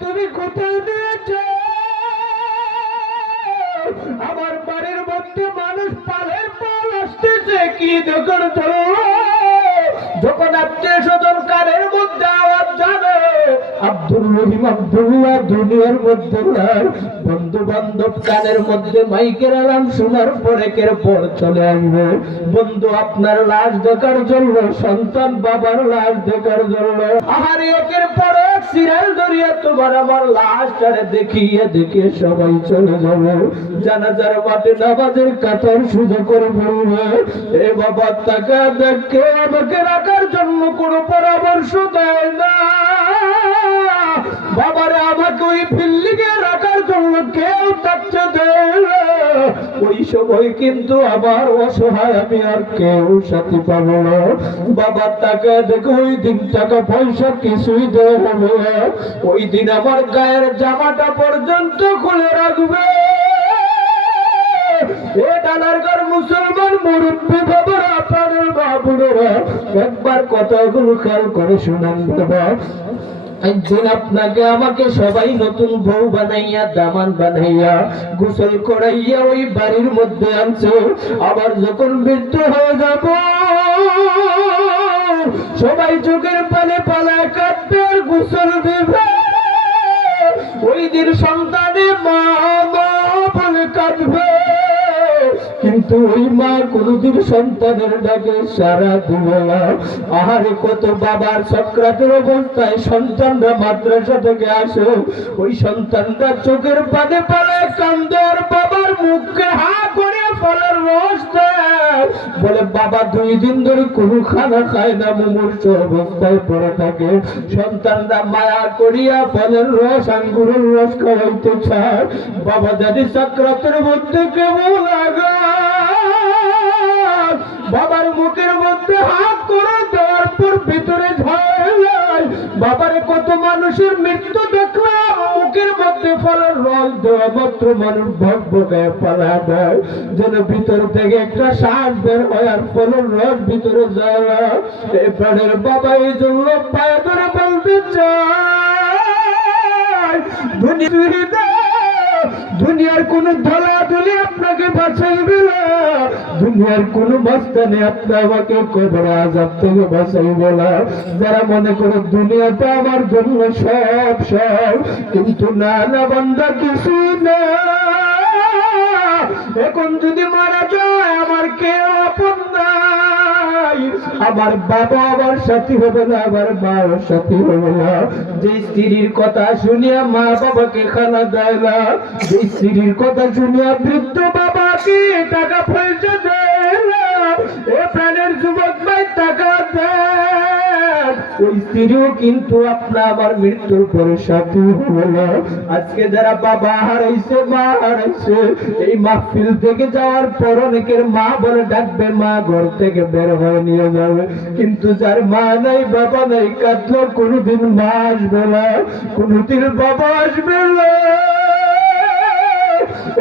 তুমি কোথায় দিয়েছ? আমার বাড়ির মধ্যে মানুষ পালের পাল আসতেছে, কি দেখুন যখন আত্মীয় স্বজন কানের মধ্যে আওয়াজ যাবে আব্দুর রহিম আব্দুল্লাহ দুনিয়ার মধ্যে বন্ধু বান্ধব কানের মধ্যে মাইকের আলাম শোনার পরে পর চলে আসবে বন্ধু আপনার লাশ দেখার জন্য, সন্তান বাবার লাশ দেখার জন্য। আর একের পর এক সিরিয়াল ধরিয়া তোমার আমার লাশটারে দেখিয়ে দেখিয়ে সবাই চলে যাবে। জানাজার মাঠে নামাজের কাতার সোজা করে বলবে, এ বাবা টাকা দেখে আমাকে রাখার জন্য কোনো পরামর্শ দেয় না, বাবারে আমাকে ওই বিল্ডিংয়ে রাখার জন্য কেউ থাকতে দেয় না। ওই সময় কিন্তু আমার অসহায়, আমি আর কেউ সাথে পাবো না। বাবার টাকা দেখে ওই দিন টাকা পয়সা কিছুই দেওয়া হবে না। ওই দিন আমার গায়ের জামাটা পর্যন্ত খুলে রাখবে। এ ডালার ঘর মুসলমান মুরব্বী বাবারা, আপনাদের বাবুরা একবার কথাগুলো খেয়াল করে শুনান বাবা। একদিন আপনাকে আমাকে সবাই নতুন বউ বানাইয়া দামান বানাইয়া গোসল করাইয়া ওই বাড়ির মধ্যে আনছে। আবার যখন মৃত্যু হয়ে যাব সবাই চোখের পানে পালায় কাঁদবে আর গোসল দিবে। ওই দিন সন্তানে মা মা বলে কাঁদবে, কিন্তু ওই মা কোনদিন সন্তানের ডাকে সারা দিবে না। আহারে কত বাবার সাকরাতের অবস্থায় সন্তানরা মাদ্রাসা থেকে আসে, ওই সন্তানরা চোখের পানে পালায় কান্দে আর বাবার মুখকে হা করে ফলের রস দেয়, বলে বাবা 2 দিন ধরে কোনো খানা খায় না, মুমূর্ষ অবস্থায় পড়ে থাকে। সন্তানরা মায়া করিয়া ফলের রস আঙ্গুরের রস খাওয়াইতে চায়। বাবা জানি সাকরাতের মধ্যে কেমন লাগা, বাবার মুখের মধ্যে হাত করে দেওয়ার পর ভিতরে ঝাড়ায়। বাবারে কত মানুষের মৃত্যু দেখলাম, মুখের মধ্যে ফলের রস দেওয়া মাত্র মানুষ ভগ ভগায় পালা দেয়, যেন ভিতর থেকে একটা শ্বাস বের হয় আর ফলের রস ভিতরে যায় না। এই প্রাণের বাবা এই জন্য পায়ে ধরে বলতে চায়, দুনিয়ার কোন ধলাধুলি আপনাকে বাঁচাইবে না, দুনিয়ার কোন মাস্তানে আপনি আমাকে কবর আযাব থেকে বাঁচাইবে না। যারা মনে করে দুনিয়াটা আমার জন্য সব সব, কিন্তু না না বান্দা কিছু না। এখন যদি মারা যায় আমার কেউ আপন নাই, আমার বাবা আমার সাথী হবে না, আমার মার সাথী হবে না। যে স্ত্রীর কথা শুনিয়া মা বাবাকে খানা দেয় না, যে স্ত্রীর কথা শুনিয়া বৃদ্ধ বাবাকে টাকা পয়সা দেয় না, এ প্রাণের যুবক ভাই টাকা দেয়, ওই স্ত্রীও কিন্তু আপনার আমার মৃত্যুর পরে সাথী হবে না। আজকে যারা বাবা হারাইছে মা হারাইছে, এই মাহফিল থেকে যাওয়ার পর অনেকের মা বলে ডাকবে, মা ঘর থেকে বের হয়ে নিয়ে যাবে, কিন্তু যার মা নাই বাবা নাই কাঁদলো কোনদিন মা আসবে না, কোনদিন বাবা আসবে না।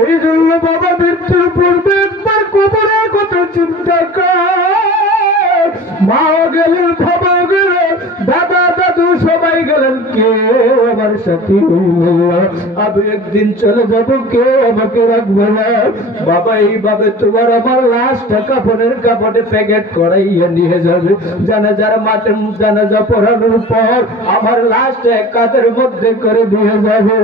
এই জন্য বাবা মৃত্যুর পূর্বে একবার কবরের কথা চিন্তা কর। মা গেলেন, বাবা গেলেন, দাদা দাদু সবাই গেলেন, কেউ আমার সাথী হইল না। আমি একদিন চলে যাব, কেউ আমাকে রাখবে না। বাবা এইভাবে তোমার আমার লাশটা কাপড়ের কাপড়ে প্যাকেট করাইয়া নিয়ে যাবে। জানাজার মাঠে জানাজা পড়ানোর পর আমার লাশটা কাঁধের মধ্যে করে দিয়ে যাবে।